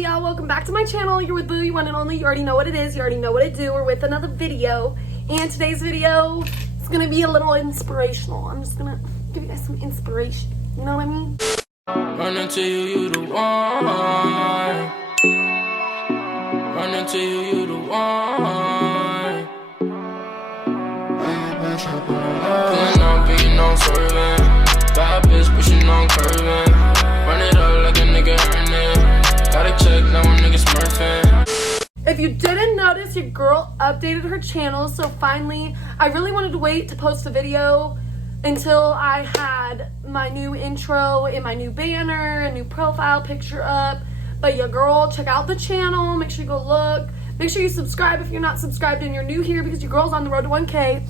Hey y'all, welcome back to my channel. You're with Boo, you one and only. You already know what it is. You already know what I do. We're with another video. And today's video is going to be a little inspirational. I'm just going to give you guys some inspiration. You know what I mean? Running to you, the one. Running to you, the one. Pulling up and you know I'm swerving. Bad bitch pushing on curving. Run it up like a nigga earning. Gotta check, now a nigga smurfing. If you didn't notice, your girl updated her channel, so finally, I really wanted to wait to post a video until I had my new intro and my new banner, a new profile picture up. But your girl, check out the channel, make sure you go look. Make sure you subscribe if you're not subscribed and you're new here, because your girl's on the road to 1K.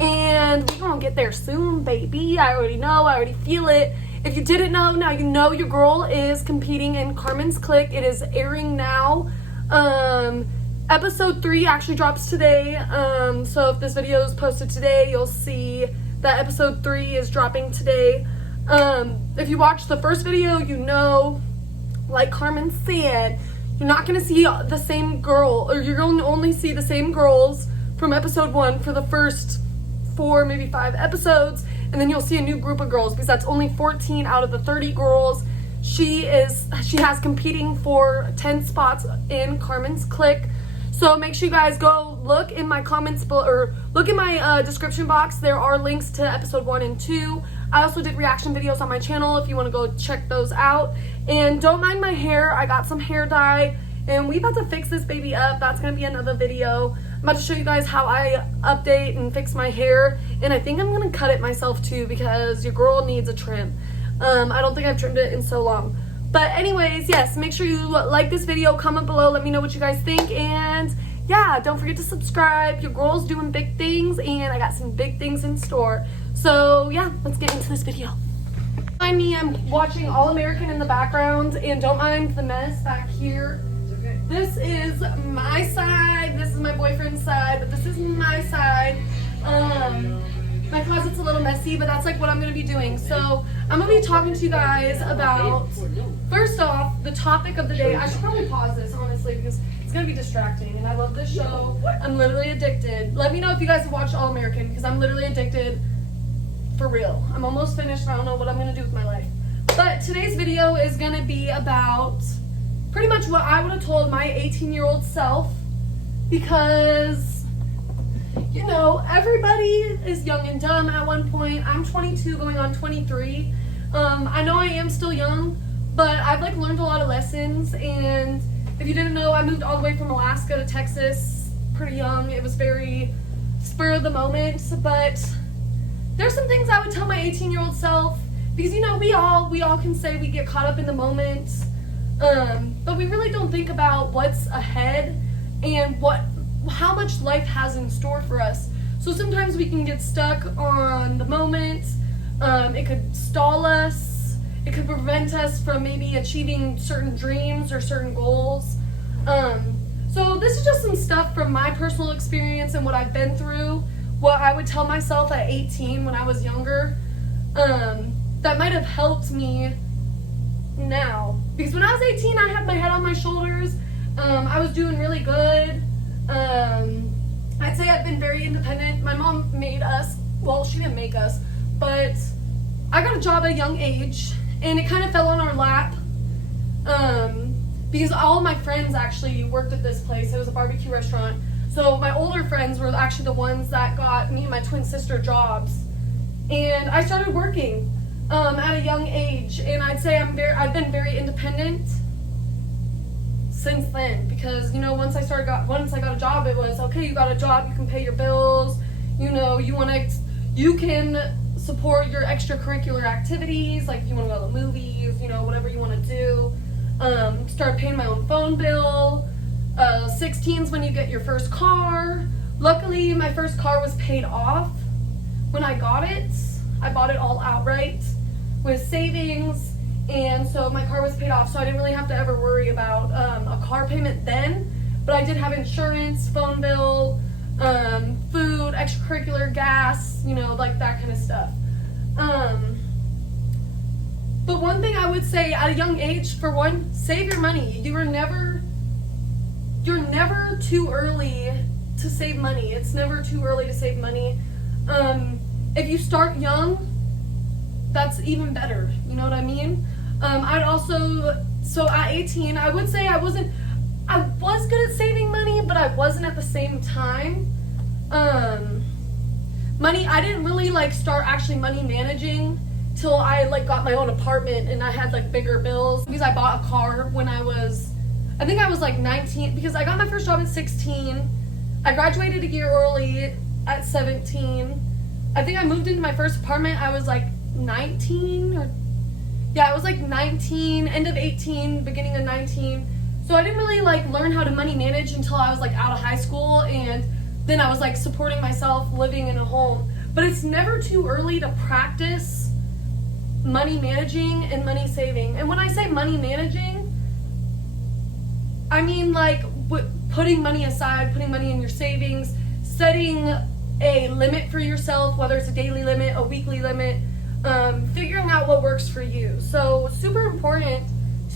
And we're gonna get there soon, baby. I already know, I already feel it. If you didn't know, now you know your girl is competing in Carmen's Clique. It is airing now. Episode 3 actually drops today. So if this video is posted today, you'll see that episode 3 is dropping today. If you watched the first video, you know, like Carmen said, you're not gonna see the same girl, or you're gonna only see the same girls from episode 1 for the first 4, maybe 5 episodes, and then you'll see a new group of girls, because that's only 14 out of the 30 girls. She has competing for 10 spots in Carmen's Clique. So make sure you guys go look in my comments or look in my description box. There are links to episode 1 and 2. I also did reaction videos on my channel if you want to go check those out. And don't mind my hair. I got some hair dye and we about to fix this baby up. That's going to be another video. I'm about to show you guys how I update and fix my hair. And I think I'm going to cut it myself too, because your girl needs a trim. I don't think I've trimmed it in so long. But anyways, yes, make sure you like this video, comment below, let me know what you guys think, and yeah, don't forget to subscribe. Your girl's doing big things, and I got some big things in store. So yeah, let's get into this video. Behind me, I'm watching All American in the background, and don't mind the mess back here. This is my side, this is my boyfriend's side, but this is my side. My closet's a little messy, but that's like what I'm going to be doing. So I'm going to be talking to you guys about, first off, the topic of the day. I should probably pause this, honestly, because it's going to be distracting. And I love this show. I'm literally addicted. Let me know if you guys have watched All American, because I'm literally addicted for real. I'm almost finished, and I don't know what I'm going to do with my life. But today's video is going to be about pretty much what I would have told my 18-year-old self, because you know, everybody is young and dumb at one point. I'm 22 going on 23. I know I am still young, but I've like learned a lot of lessons. And if you didn't know, I moved all the way from Alaska to Texas pretty young. It was very spur of the moment, but there's some things I would tell my 18-year-old self, because you know, we all can say we get caught up in the moment, but we really don't think about what's ahead and how much life has in store for us. So sometimes we can get stuck on the moment. It could stall us. It could prevent us from maybe achieving certain dreams or certain goals. So this is just some stuff from my personal experience and what I've been through, what I would tell myself at 18 when I was younger, that might have helped me now. Because when I was 18, I had my head on my shoulders. I was doing really good. I'd say I've been very independent. My mom made us, well, she didn't make us, but I got a job at a young age, and it kind of fell on our lap, because all of my friends actually worked at this place. It was a barbecue restaurant. So my older friends were actually the ones that got me and my twin sister jobs, and I started working at a young age, and I'd say I've been very independent since then, because you know, once I got a job, it was okay, you got a job, you can pay your bills, you know, you can support your extracurricular activities, like if you want to go to the movies, you know, whatever you want to do. Start paying my own phone bill. 16's when you get your first car. Luckily my first car was paid off when I got it. I bought it all outright with savings. And so my car was paid off, so I didn't really have to ever worry about a car payment then. But I did have insurance, phone bill, food, extracurricular, gas, you know, like that kind of stuff. But one thing I would say at a young age, for one, save your money. You're never too early to save money. It's never too early to save money. If you start young, that's even better. You know what I mean? I'd also, so at 18, I would say I was good at saving money, but I wasn't at the same time. Money, I didn't really like start actually money managing till I like got my own apartment and I had like bigger bills, because I bought a car when I think I was like 19, because I got my first job at 16. I graduated a year early at 17. I think I moved into my first apartment, I was like 19, I was like 19, end of 18, beginning of 19. So I didn't really like learn how to money manage until I was like out of high school, and then I was like supporting myself living in a home. But it's never too early to practice money managing and money saving. And when I say money managing, I mean like putting money aside, putting money in your savings, setting a limit for yourself, whether it's a daily limit, a weekly limit, figuring out what works for you. So super important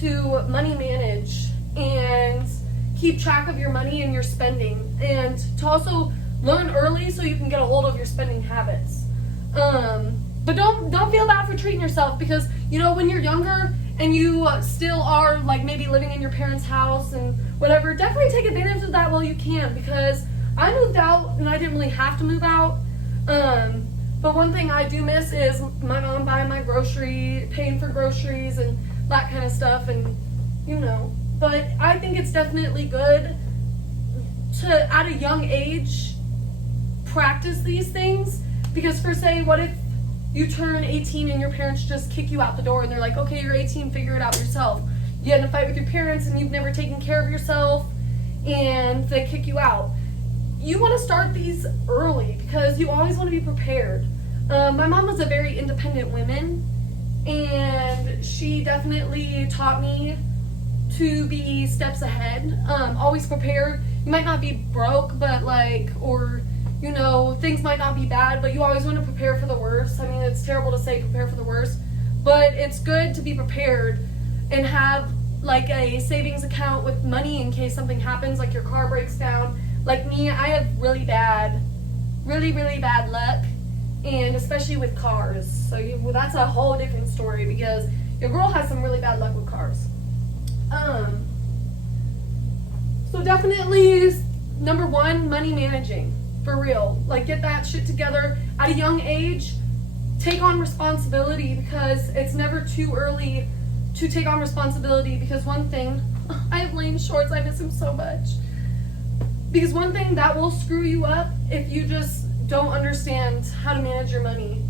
to money manage and keep track of your money and your spending, and to also learn early so you can get a hold of your spending habits. But don't feel bad for treating yourself, because you know when you're younger and you still are like maybe living in your parents' house and whatever, definitely take advantage of that while you can, because I moved out and I didn't really have to move out. But one thing I do miss is my mom buying my paying for groceries and that kind of stuff, and you know. But I think it's definitely good to, at a young age, practice these things, because for say, what if you turn 18 and your parents just kick you out the door and they're like, okay, you're 18, figure it out yourself. You had in a fight with your parents and you've never taken care of yourself and they kick you out. You want to start these early because you always want to be prepared. My mom was a very independent woman, and she definitely taught me to be steps ahead, always prepared. You might not be broke, but like, or you know, things might not be bad, but you always want to prepare for the worst. I mean, it's terrible to say prepare for the worst, but it's good to be prepared and have like a savings account with money in case something happens, like your car breaks down. Like me, I have really bad luck, and especially with cars. So well, that's a whole different story, because your girl has some really bad luck with cars. So definitely, number one, money managing, for real. Like, get that shit together at a young age. Take on responsibility, because it's never too early to take on responsibility. Because one thing, I have Lane shorts, I miss him so much. Because one thing that will screw you up if you just don't understand how to manage your money.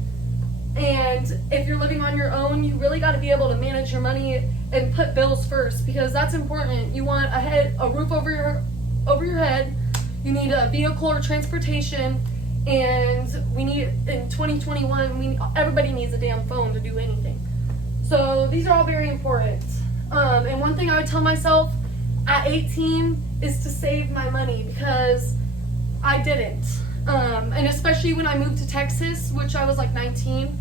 And if you're living on your own, you really got to be able to manage your money and put bills first, because that's important. You want a roof over your head. You need a vehicle or transportation, and we need, in 2021, everybody needs a damn phone to do anything. So these are all very important. And one thing I would tell myself at 18 is to save my money, because I didn't. And especially when I moved to Texas, which I was like 19.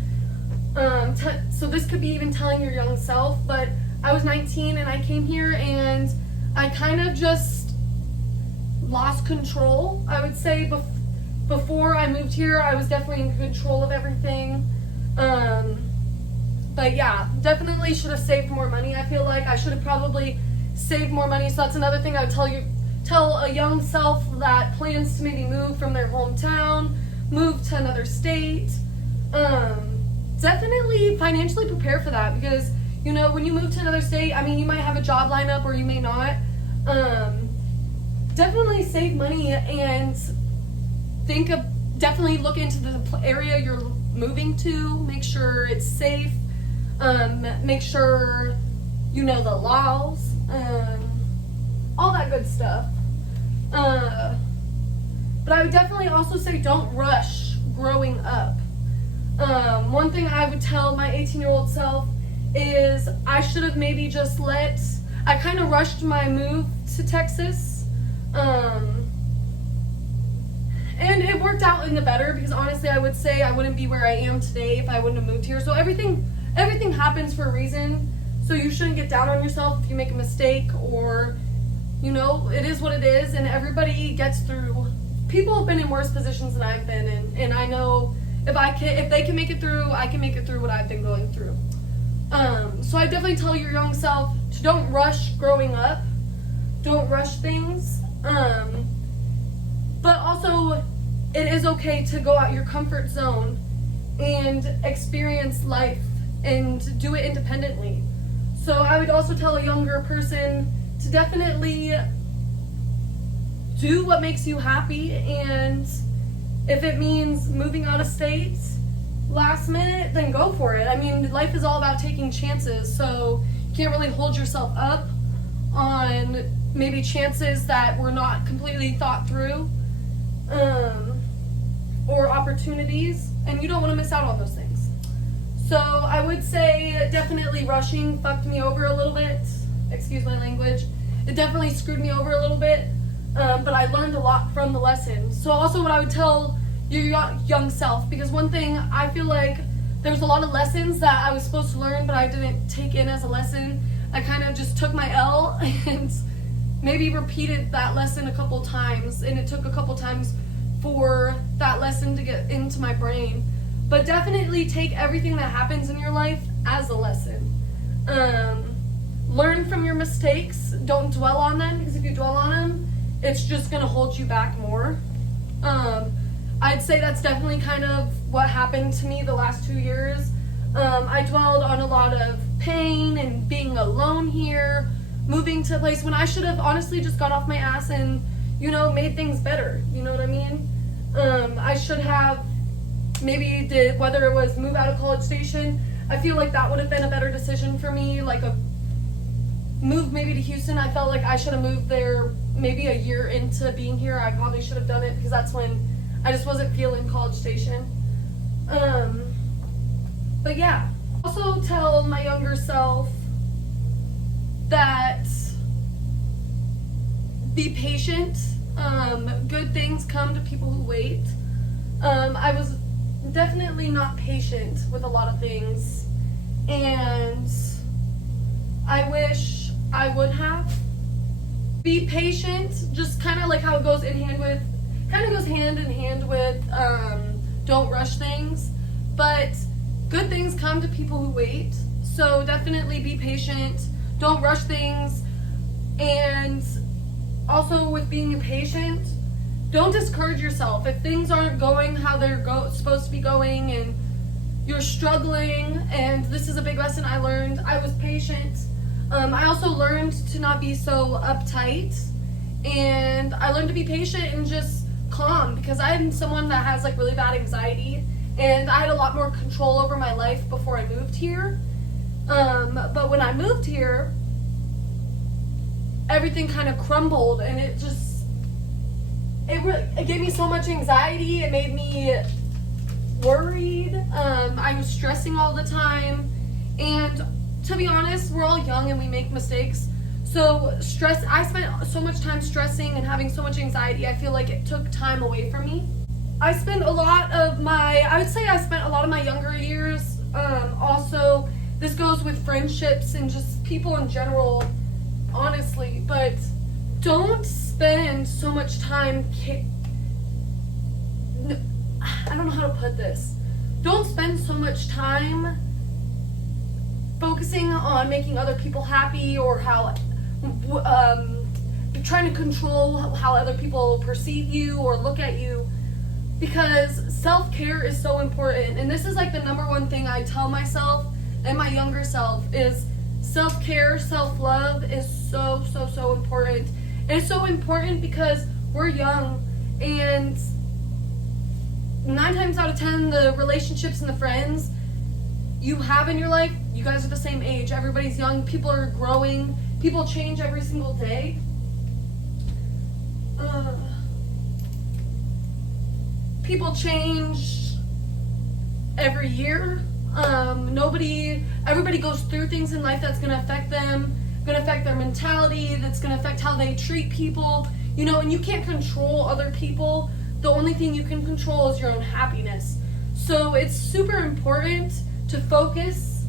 So this could be even telling your young self, but I was 19 and I came here and I kind of just lost control. I would say before I moved here, I was definitely in control of everything. But yeah, definitely should have saved more money. I feel like I should have probably saved more money. So that's another thing I would tell a young self that plans to maybe move from their hometown, move to another state. Definitely financially prepare for that, because you know, when you move to another state, I mean, you might have a job lineup or you may not. Definitely save money and definitely look into the area you're moving to. Make sure it's safe. Make sure you know the laws. All that good stuff. But I would definitely also say don't rush growing up. One thing I would tell my 18-year-old self is I should have maybe just I kind of rushed my move to Texas. And it worked out in the better, because honestly I would say I wouldn't be where I am today if I wouldn't have moved here. So everything everything happens for a reason, so you shouldn't get down on yourself if you make a mistake, or, you know, it is what it is, and everybody gets through. People have been in worse positions than I've been in, and I know if they can make it through, I can make it through what I've been going through. So I definitely tell your young self to don't rush growing up, don't rush things, but also it is okay to go out your comfort zone and experience life and do it independently. So I would also tell a younger person to definitely do what makes you happy, and if it means moving out of state last minute, then go for it. I mean, life is all about taking chances, so you can't really hold yourself up on maybe chances that were not completely thought through, or opportunities, and you don't want to miss out on those things. So I would say definitely rushing fucked me over a little bit. Excuse my language. It definitely screwed me over a little bit, but I learned a lot from the lesson. So also what I would tell your young self, because one thing I feel like there was a lot of lessons that I was supposed to learn but I didn't take in as a lesson. I kind of just took my L and maybe repeated that lesson a couple times, and it took a couple times for that lesson to get into my brain. But definitely take everything that happens in your life as a lesson. Learn from your mistakes. Don't dwell on them, because if you dwell on them, it's just going to hold you back more. I'd say that's definitely kind of what happened to me the last 2 years. I dwelled on a lot of pain and being alone here, moving to a place when I should have honestly just got off my ass and, you know, made things better. You know what I mean? I should have maybe did, whether it was move out of College Station, I feel like that would have been a better decision for me. Like a move maybe to Houston, I felt like I should have moved there maybe a year into being here. I probably should have done it, because that's when I just wasn't feeling College Station. But yeah, also tell my younger self that be patient. Good things come to people who wait. I was definitely not patient with a lot of things, and I wish I would have. Be patient, just kind of like how it goes hand in hand with don't rush things, but good things come to people who wait. So definitely be patient, don't rush things, and also with being patient, don't discourage yourself. If things aren't going how they're supposed to be going and you're struggling, and this is a big lesson I learned. I was patient. I also learned to not be so uptight, and I learned to be patient and just calm, because I'm someone that has like really bad anxiety, and I had a lot more control over my life before I moved here. But when I moved here, everything kind of crumbled, and it gave me so much anxiety. It made me worried. I was stressing all the time, and to be honest, we're all young and we make mistakes. So I spent so much time stressing and having so much anxiety. I feel like it took time away from me. I spent a lot of my younger years. Also, this goes with friendships and just people in general, honestly. But don't spend so much time. I don't know how to put this. Don't spend so much time focusing on making other people happy, or how trying to control how other people perceive you or look at you, because self-care is so important. And this is like the number one thing I tell myself and my younger self is self-care, self-love is so important. And it's so important because we're young, and 9 times out of 10 the relationships and the friends you have in your life, you guys are the same age. Everybody's young, people are growing, people change every single day. People change every year. Everybody goes through things in life that's gonna affect them, gonna affect their mentality, that's gonna affect how they treat people, you know, and you can't control other people. The only thing you can control is your own happiness. So it's super important to focus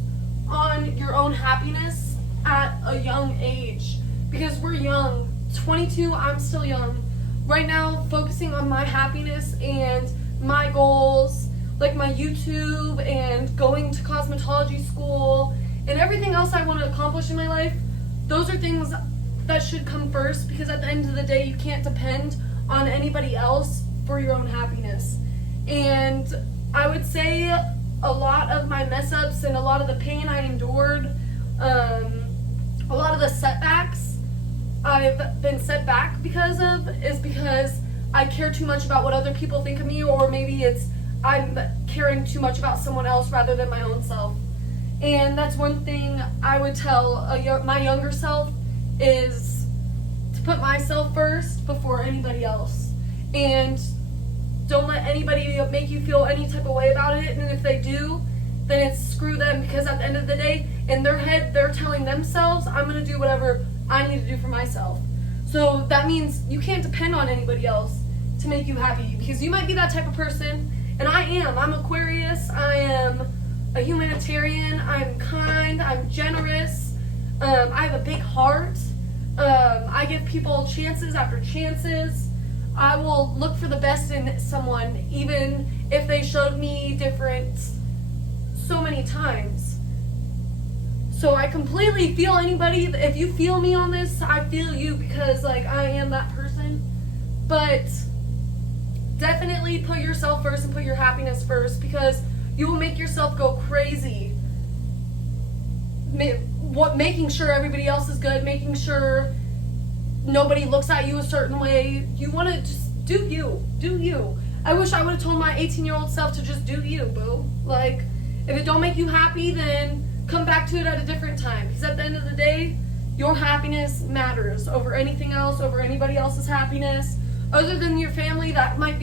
on your own happiness at a young age, because we're young. 22, I'm still young. Right now, focusing on my happiness and my goals, like my YouTube and going to cosmetology school and everything else I want to accomplish in my life, those are things that should come first, because at the end of the day, you can't depend on anybody else for your own happiness. And I would say a lot of my mess ups and a lot of the pain I endured, a lot of the setbacks I've been set back because of, is because I care too much about what other people think of me, or maybe it's I'm caring too much about someone else rather than my own self. And that's one thing I would tell my younger self, is to put myself first before anybody else. And don't let anybody make you feel any type of way about it. And if they do, then it's screw them, because at the end of the day, in their head, they're telling themselves, I'm going to do whatever I need to do for myself. So that means you can't depend on anybody else to make you happy, because you might be that type of person, and I am. I'm Aquarius. I am a humanitarian. I'm kind. I'm generous. I have a big heart. I give people chances after chances. I will look for the best in someone, even if they showed me different so many times. So I completely feel anybody. If you feel me on this, I feel you, because like I am that person. But definitely put yourself first and put your happiness first, because you will make yourself go crazy. Making sure everybody else is good, making sure nobody looks at you a certain way. You want to just do you. Do you. I wish I would have told my 18-year-old self to just do you, boo. Like, if it don't make you happy, then come back to it at a different time. Because at the end of the day, your happiness matters over anything else, over anybody else's happiness. Other than your family, it might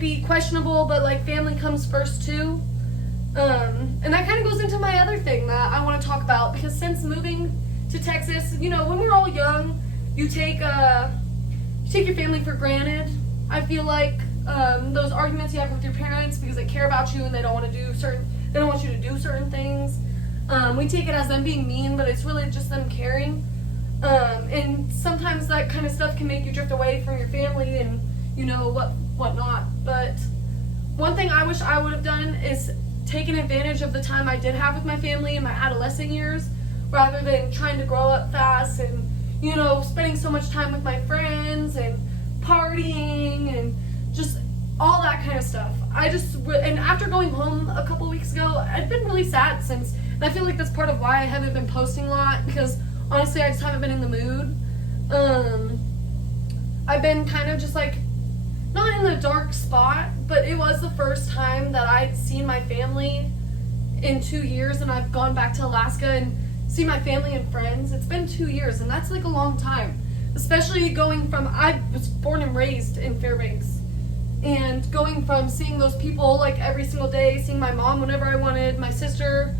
be questionable, but like family comes first too. And that kind of goes into my other thing that I want to talk about, because since moving to Texas, you know, when we're all young, you take your family for granted. I feel like those arguments you have with your parents because they care about you and they don't want you to do certain things. We take it as them being mean, but it's really just them caring. And sometimes that kind of stuff can make you drift away from your family and you know whatnot. But one thing I wish I would have done is taken advantage of the time I did have with my family in my adolescent years, rather than trying to grow up fast and, you know, spending so much time with my friends and partying and just all that kind of stuff. And after going home a couple weeks ago, I've been really sad since, and I feel like that's part of why I haven't been posting a lot, because honestly I just haven't been in the mood. I've been kind of just like, not in a dark spot, but it was the first time that I'd seen my family in 2 years, and I've gone back to Alaska and seen my family and friends. It's been 2 years, and that's like a long time. Especially going from, I was born and raised in Fairbanks, and going from seeing those people like every single day, seeing my mom whenever I wanted, my sister,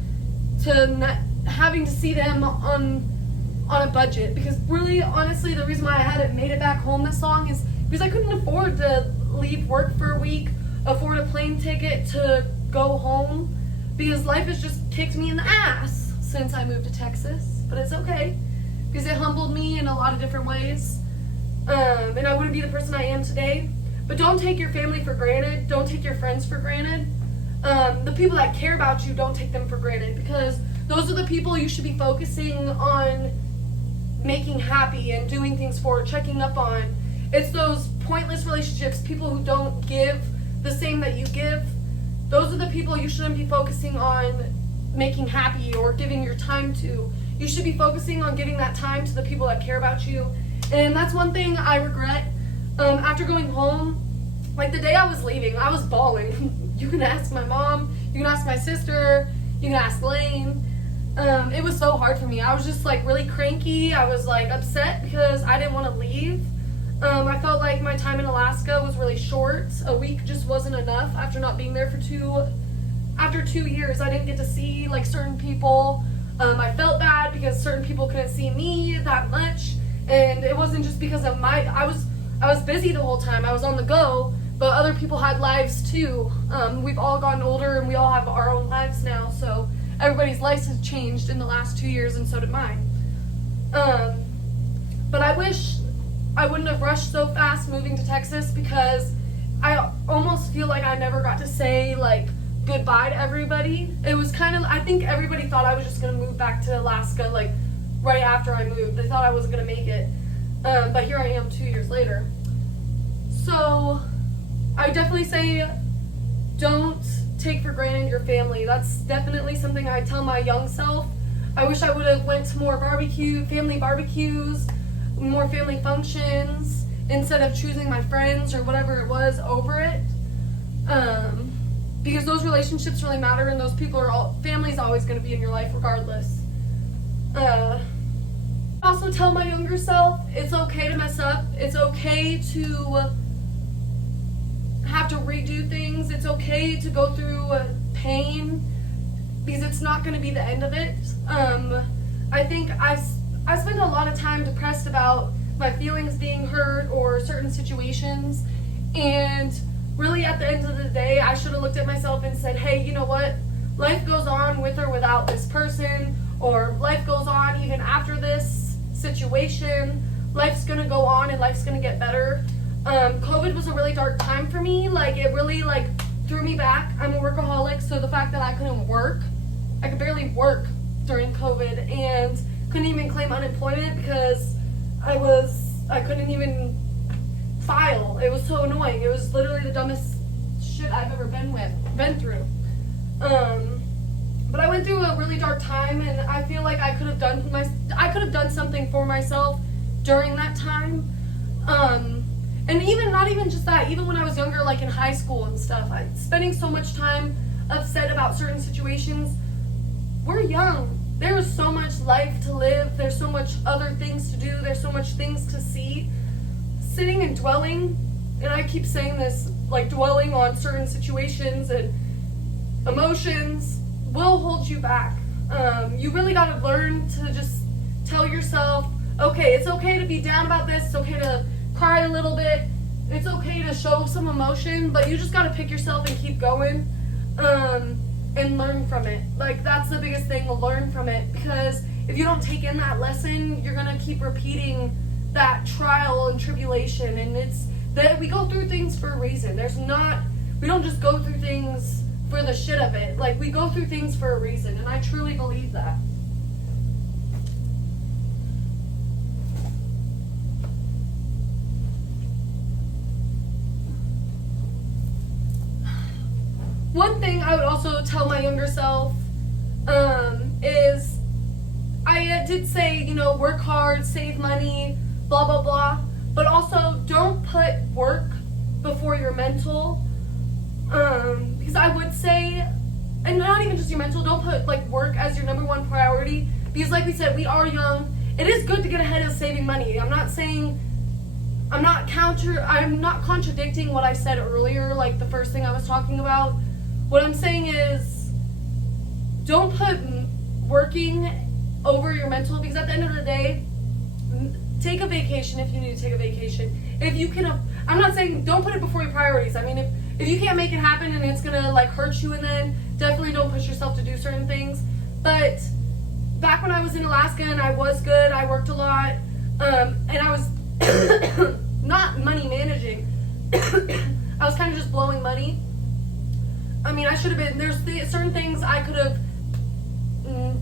to having to see them on a budget. Because really, honestly, the reason why I hadn't made it back home this long is because I couldn't afford to leave work for a week, afford a plane ticket to go home, because life has just kicked me in the ass since I moved to Texas. But it's okay, because it humbled me in a lot of different ways, and I wouldn't be the person I am today. But don't take your family for granted. Don't take your friends for granted. The people that care about you, don't take them for granted, because those are the people you should be focusing on making happy and doing things for, checking up on. It's those pointless relationships, people who don't give the same that you give. Those are the people you shouldn't be focusing on making happy or giving your time to. You should be focusing on giving that time to the people that care about you. And that's one thing I regret. After going home, like the day I was leaving, I was bawling. You can ask my mom, you can ask my sister, you can ask Lane. It was so hard for me. I was just like really cranky. I was like upset because I didn't want to leave. I felt like my time in Alaska was really short. A week just wasn't enough after not being there for 2 years. I didn't get to see like certain people. I felt bad because certain people couldn't see me that much, and it wasn't just because of I was busy the whole time. I was on the go, but other people had lives too. We've all gotten older and we all have our own lives now, so everybody's lives have changed in the last 2 years, and so did mine. But I wish I wouldn't have rushed so fast moving to Texas, because I almost feel like I never got to say like goodbye to everybody. It was kind of, I think everybody thought I was just gonna move back to Alaska like right after I moved. They thought I wasn't gonna make it, but here I am 2 years later. So I definitely say don't take for granted your family. That's definitely something I tell my young self. I wish I would have went to more family barbecues, more family functions, instead of choosing my friends or whatever it was over it. Because those relationships really matter, and those people family's always going to be in your life regardless. Also tell my younger self, it's okay to mess up. It's okay to have to redo things. It's okay to go through pain, because it's not going to be the end of it. I think I spend a lot of time depressed about my feelings being hurt or certain situations, and really at the end of the day, I should have looked at myself and said, hey, you know what? Life goes on with or without this person, or life goes on even after this situation. Life's gonna go on and life's gonna get better. COVID was a really dark time for me. Like, it really like threw me back. I'm a workaholic, so the fact that I couldn't work, I could barely work during COVID, and couldn't even claim unemployment because I couldn't even file. It was so annoying. It was literally the dumbest shit I've ever been through. But I went through a really dark time, and I feel like I could have done something for myself during that time. And even not even just that, even when I was younger, like in high school and stuff, spending so much time upset about certain situations. We're young. There is so much life to live. There's so much other things to do. There's so much things to see. Sitting and dwelling, and I keep saying this, like dwelling on certain situations and emotions will hold you back. You really got to learn to just tell yourself, okay, it's okay to be down about this. It's okay to cry a little bit. It's okay to show some emotion, but you just got to pick yourself and keep going. And learn from it. Like, that's the biggest thing, to learn from it, because if you don't take in that lesson, you're gonna keep repeating that trial and tribulation. And it's that we go through things for a reason. We don't just go through things for the shit of it. Like, we go through things for a reason, and I truly believe that. One thing I would also tell my younger self is, I did say, work hard, save money, blah, blah, blah. But also, don't put work before your mental. Because I would say, and not even just your mental, don't put work as your number one priority. Because like we said, we are young. It is good to get ahead of saving money. I'm not contradicting what I said earlier, like the first thing I was talking about. What I'm saying is, don't put working over your mental, because at the end of the day, take a vacation if you need to take a vacation. If you can, I'm not saying don't put it before your priorities. I mean, if you can't make it happen and it's gonna hurt you, and then definitely don't push yourself to do certain things. But back when I was in Alaska and I was good, I worked a lot, and I was not money managing. I was kind of just blowing money. I mean, I should have been, there's certain things I could have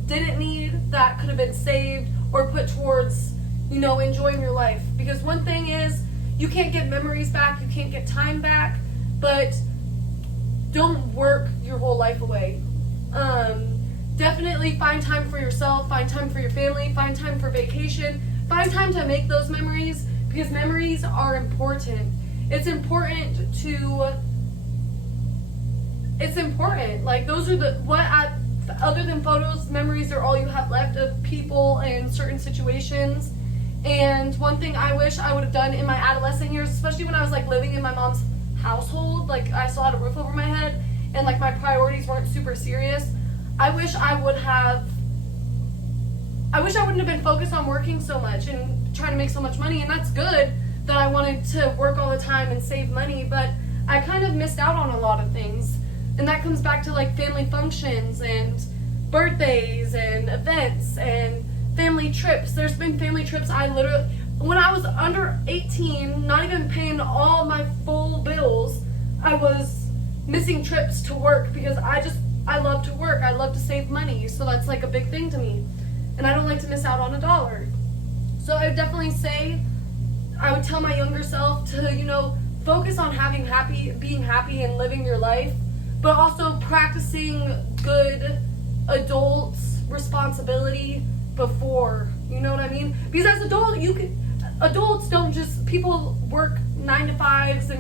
didn't need that could have been saved or put towards, enjoying your life. Because one thing is, you can't get memories back, you can't get time back, but don't work your whole life away. Definitely find time for yourself, find time for your family, find time for vacation, find time to make those memories, because memories are important. It's important. Those are other than photos, memories are all you have left of people and certain situations. And one thing I wish I would have done in my adolescent years, especially when I was living in my mom's household, I still had a roof over my head, and my priorities weren't super serious. I wish I wouldn't have been focused on working so much and trying to make so much money. And that's good that I wanted to work all the time and save money, but I kind of missed out on a lot of things. And that comes back to family functions and birthdays and events and family trips. There's been family trips when I was under 18, not even paying all my full bills, I was missing trips to work because I love to work. I love to save money. So that's like a big thing to me. And I don't like to miss out on a dollar. So I would definitely say, I would tell my younger self to, focus on being happy and living your life, but also practicing good adult responsibility before, you know what I mean? Because as adults don't just, people work 9 to 5s and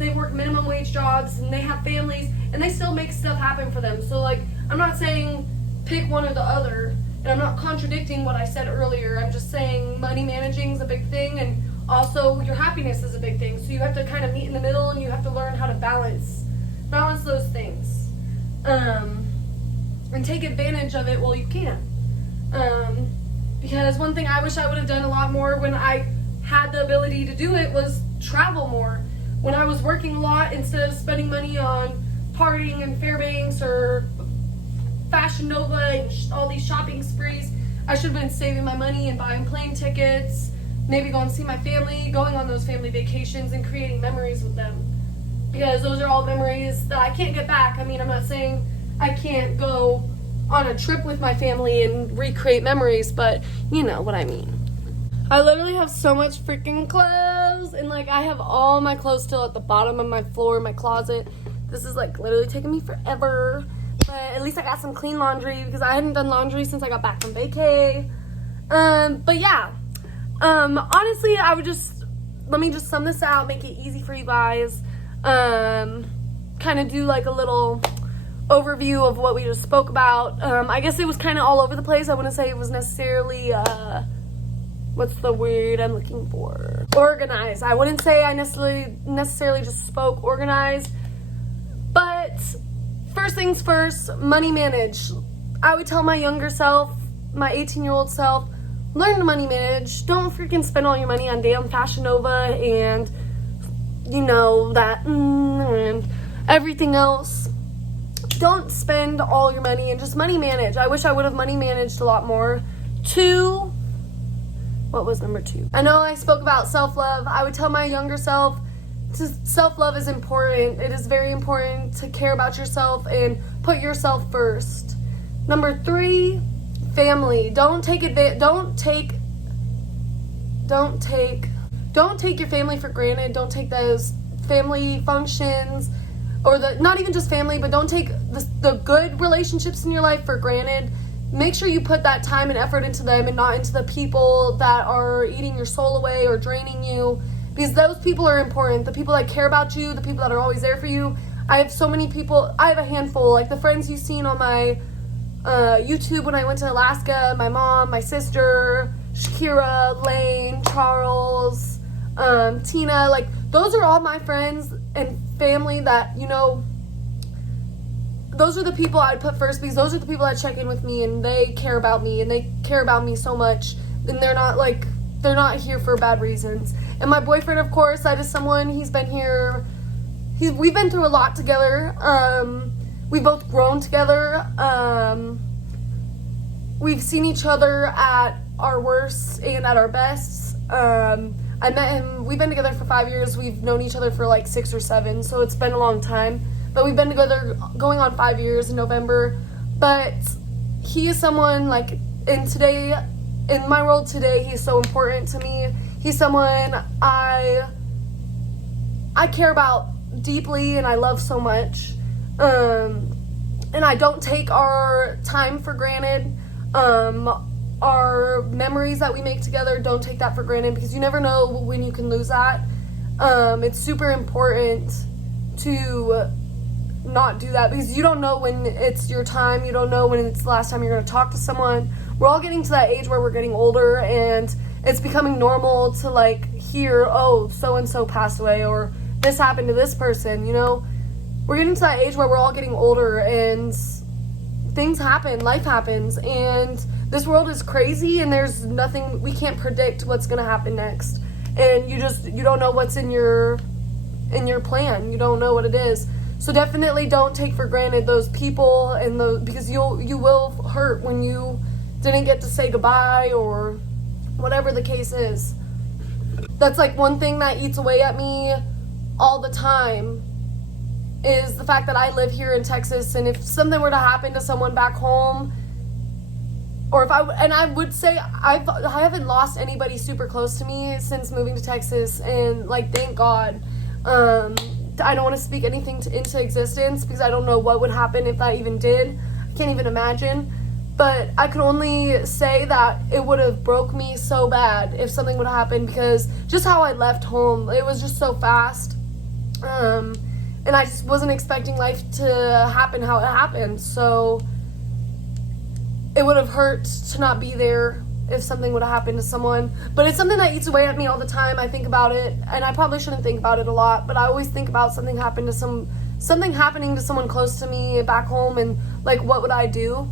they work minimum wage jobs and they have families and they still make stuff happen for them. So like, I'm not saying pick one or the other, and I'm not contradicting what I said earlier. I'm just saying money managing is a big thing, and also your happiness is a big thing. So you have to kind of meet in the middle, and you have to learn how to balance those things, and take advantage of it while you can. Because one thing I wish I would have done a lot more when I had the ability to do it was travel more. When I was working a lot, instead of spending money on partying in Fairbanks or Fashion Nova and all these shopping sprees, I should have been saving my money and buying plane tickets, maybe going to see my family, going on those family vacations and creating memories with them. Because those are all memories that I can't get back. I mean, I'm not saying I can't go on a trip with my family and recreate memories, but you know what I mean. I literally have so much freaking clothes, and like I have all my clothes still at the bottom of my floor in my closet. This is like literally taking me forever. But at least I got some clean laundry because I hadn't done laundry since I got back from vacay. But yeah. Honestly, let me just sum this out, make it easy for you guys. Kind of do like a little overview of what we just spoke about. I guess it was kind of all over the place. I wouldn't say it was necessarily, what's the word I'm looking for? Organized. I wouldn't say I necessarily just spoke organized. But first things first, money manage. I would tell my younger self, my 18-year-old self, learn to money manage. Don't freaking spend all your money on damn Fashion Nova and, that and everything else. Don't spend all your money and just money manage. I wish I would have money managed a lot more. 2, what was number 2? I know I spoke about self-love. I would tell my younger self, self-love is important. It is very important to care about yourself and put yourself first. Number 3, family. Don't take your family for granted. Don't take those family functions, or not even just family, but don't take the good relationships in your life for granted. Make sure you put that time and effort into them and not into the people that are eating your soul away or draining you. Because those people are important. The people that care about you, the people that are always there for you. I have so many people. I have a handful. Like the friends you've seen on my YouTube when I went to Alaska. My mom, my sister, Shakira, Lane, Charles, Tina. Like those are all my friends and family that, those are the people I'd put first, because those are the people that check in with me and they care about me and they care about me so much. And they're not here for bad reasons. And my boyfriend, of course, that is someone, he's been here, we've been through a lot together. We've both grown together. We've seen each other at our worst and at our best. I met him, we've been together for 5 years. We've known each other for like 6 or 7, so it's been a long time. But we've been together going on 5 years in November. But he is someone like, in my world today, he's so important to me. He's someone I care about deeply and I love so much. And I don't take our time for granted. Our memories that we make together, don't take that for granted, because you never know when you can lose that. It's super important to not do that, because you don't know when it's your time. You don't know when it's the last time you're going to talk to someone. We're all getting to that age where we're getting older, and it's becoming normal to like hear, oh, so-and-so passed away, or this happened to this person, We're getting to that age where we're all getting older, and things happen, life happens, and this world is crazy, and there's nothing, we can't predict what's going to happen next. And you don't know what's in your plan. You don't know what it is. So definitely don't take for granted those people and because you will hurt when you didn't get to say goodbye or whatever the case is. That's like one thing that eats away at me all the time is the fact that I live here in Texas, and if something were to happen to someone back home, or I would say I haven't lost anybody super close to me since moving to Texas, and like thank God. I don't want to speak anything into existence because I don't know what would happen if that even did. I can't even imagine. But I could only say that it would have broke me so bad if something would have happened, because just how I left home, it was just so fast. And I just wasn't expecting life to happen how it happened. So it would have hurt to not be there if something would have happened to someone. But it's something that eats away at me all the time. I think about it, and I probably shouldn't think about it a lot, but I always think about something happening to someone close to me back home, and like what would I do?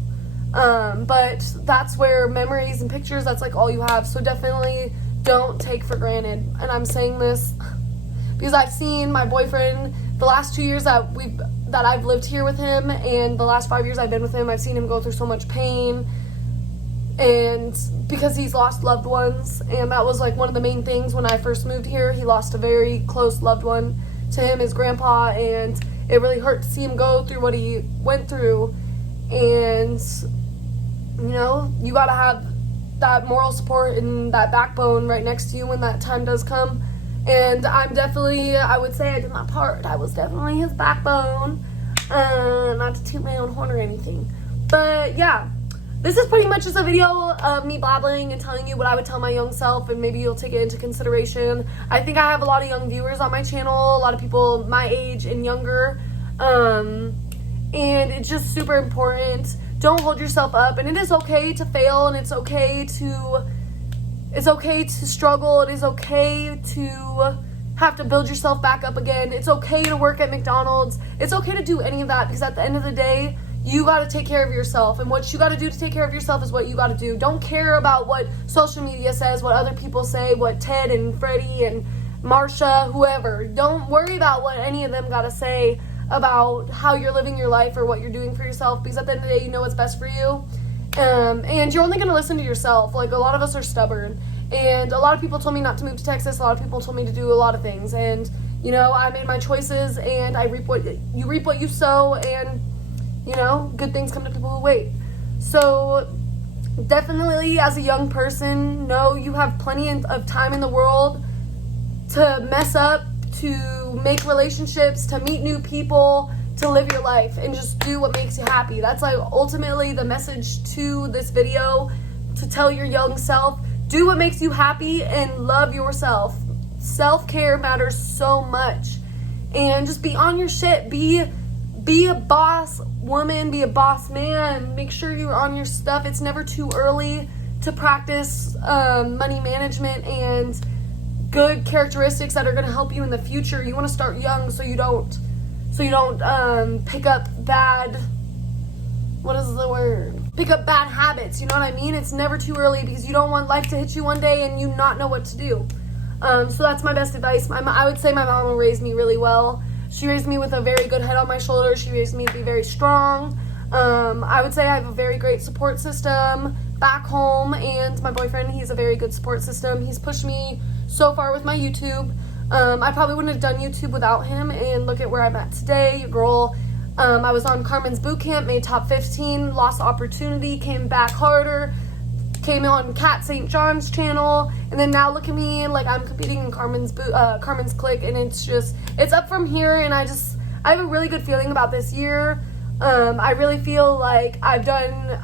But that's where memories and pictures, that's like all you have. So definitely don't take for granted. And I'm saying this because I've seen my boyfriend the last 2 years that I've lived here with him, and the last 5 years I've been with him, I've seen him go through so much pain, and because he's lost loved ones, and that was like one of the main things when I first moved here. He lost a very close loved one to him, his grandpa, and it really hurt to see him go through what he went through. And you know, you gotta have that moral support and that backbone right next to you when that time does come. And I would say I did my part. I was definitely his backbone. Not to toot my own horn or anything, but yeah. This is pretty much just a video of me blabbling and telling you what I would tell my young self, and maybe you'll take it into consideration. I think I have a lot of young viewers on my channel, a lot of people my age and younger, and it's just super important. Don't hold yourself up, and it is okay to fail, and it's okay to struggle. It is okay to have to build yourself back up again. It's okay to work at McDonald's. It's okay to do any of that, because at the end of the day, you got to take care of yourself, and what you got to do to take care of yourself is what you got to do. Don't care about what social media says, what other people say, what Ted and Freddie and Marsha, whoever. Don't worry about what any of them got to say about how you're living your life or what you're doing for yourself, because at the end of the day, you know what's best for you. And you're only going to listen to yourself. Like, a lot of us are stubborn, and a lot of people told me not to move to Texas. A lot of people told me to do a lot of things, and you know, I made my choices, and you reap what you sow, and you know, good things come to people who wait. So definitely, as a young person, know you have plenty of time in the world to mess up, to make relationships, to meet new people, to live your life, and just do what makes you happy. That's like ultimately the message to this video, to tell your young self, do what makes you happy and love yourself. Self-care matters so much, and just be on your shit. Be a boss woman, be a boss man. Make sure you're on your stuff. It's never too early to practice money management and good characteristics that are going to help you in the future. You want to start young so you don't pick up bad, pick up bad habits, you know what I mean? It's never too early, because you don't want life to hit you one day and you not know what to do. So that's my best advice. I would say my mama raised me really well. She raised me with a very good head on my shoulders. She raised me to be very strong. I would say I have a very great support system back home, and my boyfriend, he's a very good support system. He's pushed me so far with my YouTube. I probably wouldn't have done YouTube without him, and look at where I'm at today. Your girl, I was on Carmen's boot camp, made top 15, lost opportunity, came back harder, came on Kat St. John's channel, and then now look at me, like I'm competing in Carmen's clique, and it's up from here. And I have a really good feeling about this year. I really feel like I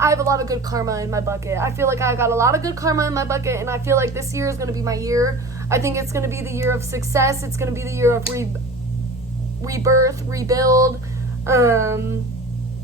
have a lot of good karma in my bucket. I feel like I got a lot of good karma in my bucket, and I feel like this year is going to be my year. I think it's going to be the year of success. It's going to be the year of rebirth, rebuild.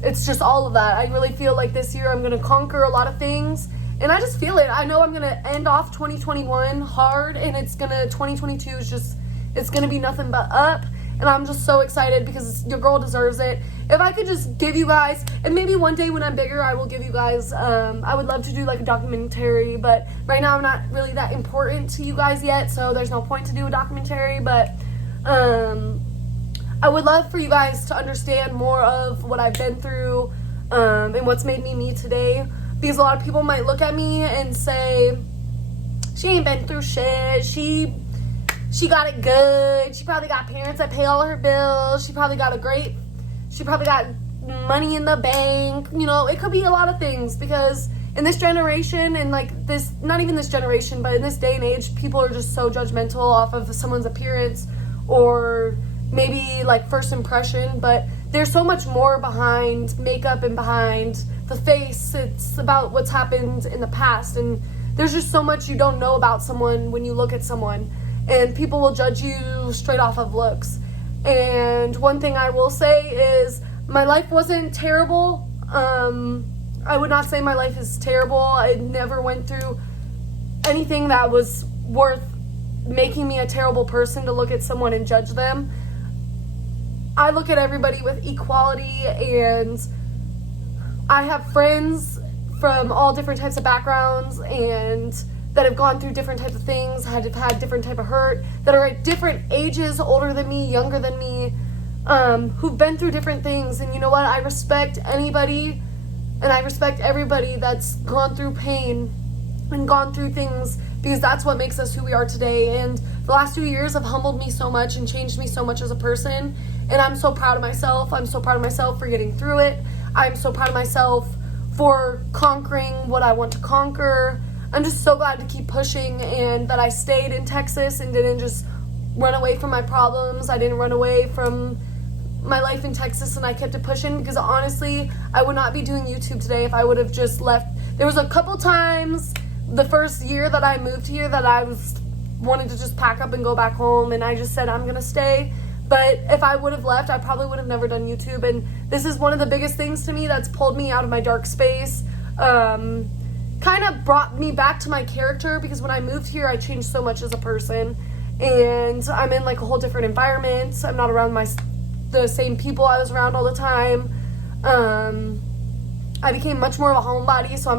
It's just all of that. I really feel like this year I'm going to conquer a lot of things. And I just feel it. I know I'm going to end off 2021 hard, and 2022 is it's going to be nothing but up. And I'm just so excited, because your girl deserves it. If I could just give you guys, and maybe one day when I'm bigger, I will give you guys, I would love to do like a documentary, but right now I'm not really that important to you guys yet, so there's no point to do a documentary. But I would love for you guys to understand more of what I've been through and what's made me me today, because a lot of people might look at me and say, she ain't been through shit, she got it good, she probably got parents that pay all her bills, she probably got money in the bank. You know, it could be a lot of things, because in this generation, and like this, not even this generation, but in this day and age, people are just so judgmental off of someone's appearance or maybe like first impression. But there's so much more behind makeup and behind the face. It's about what's happened in the past, and there's just so much you don't know about someone when you look at someone, and people will judge you straight off of looks. And one thing I will say is my life wasn't terrible. I would not say my life is terrible. I never went through anything that was worth making me a terrible person to look at someone and judge them. I look at everybody with equality, and I have friends from all different types of backgrounds and that have gone through different types of things, have had different type of hurt, that are at different ages, older than me, younger than me, who've been through different things. And you know what? I respect anybody, and I respect everybody that's gone through pain and gone through things, because that's what makes us who we are today. And the last 2 years have humbled me so much and changed me so much as a person, and I'm so proud of myself. I'm so proud of myself for getting through it. I'm so proud of myself for conquering what I want to conquer. I'm just so glad to keep pushing, and that I stayed in Texas and didn't just run away from my problems. I didn't run away from my life in Texas, and I kept it pushing, because honestly, I would not be doing YouTube today if I would have just left. There was a couple times the first year that I moved here that I wanted to just pack up and go back home, and I just said I'm gonna stay. But if I would have left, I probably would have never done YouTube, and this is one of the biggest things to me that's pulled me out of my dark space. Kind of brought me back to my character, because when I moved here, I changed so much as a person, and I'm in like a whole different environment. I'm not around the same people I was around all the time. I became much more of a homebody, so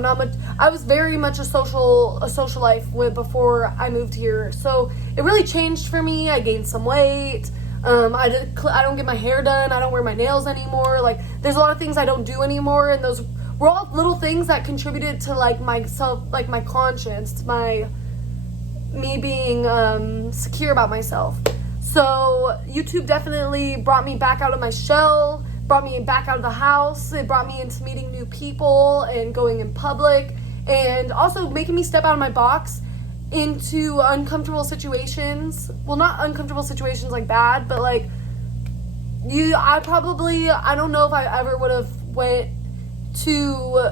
I was very much a socialite before I moved here. So it really changed for me. I gained some weight. I don't get my hair done. I don't wear my nails anymore. Like, there's a lot of things I don't do anymore, and those were all little things that contributed to like myself, like my conscience, me being secure about myself. So YouTube definitely brought me back out of my shell, brought me back out of the house. It brought me into meeting new people and going in public, and also making me step out of my box into uncomfortable situations. Well, not uncomfortable situations like bad, but like I don't know if I ever would have went to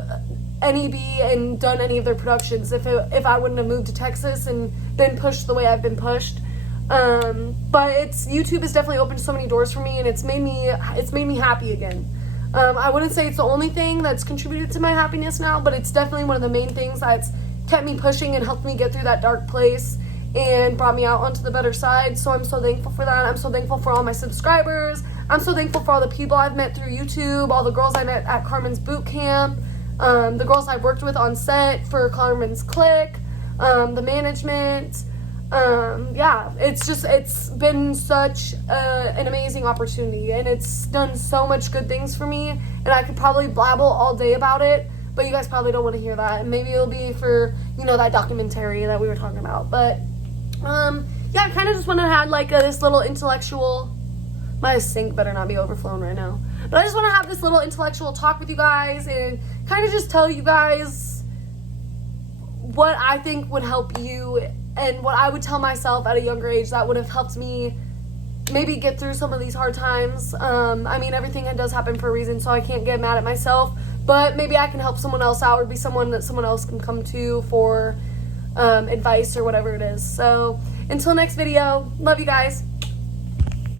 NEB and done any of their productions if I wouldn't have moved to Texas and been pushed the way I've been pushed. But YouTube has definitely opened so many doors for me, and it's made me happy again. I wouldn't say it's the only thing that's contributed to my happiness now, but it's definitely one of the main things that's kept me pushing and helped me get through that dark place and brought me out onto the better side. So I'm so thankful for that. I'm so thankful for all my subscribers. I'm so thankful for all the people I've met through YouTube, all the girls I met at Carmen's boot camp, the girls I worked with on set for Carmen's Click, the management. Yeah, it's been such an amazing opportunity, and it's done so much good things for me, and I could probably blabble all day about it, but you guys probably don't want to hear that, and maybe it'll be for, that documentary that we were talking about. But yeah, I kind of just want to have like this little intellectual, my sink better not be overflowing right now, but I just want to have this little intellectual talk with you guys and kind of just tell you guys what I think would help you, and what I would tell myself at a younger age that would have helped me maybe get through some of these hard times. I mean, everything does happen for a reason, so I can't get mad at myself, but maybe I can help someone else out, or be someone that someone else can come to for advice or whatever it is. So until next video, love you guys.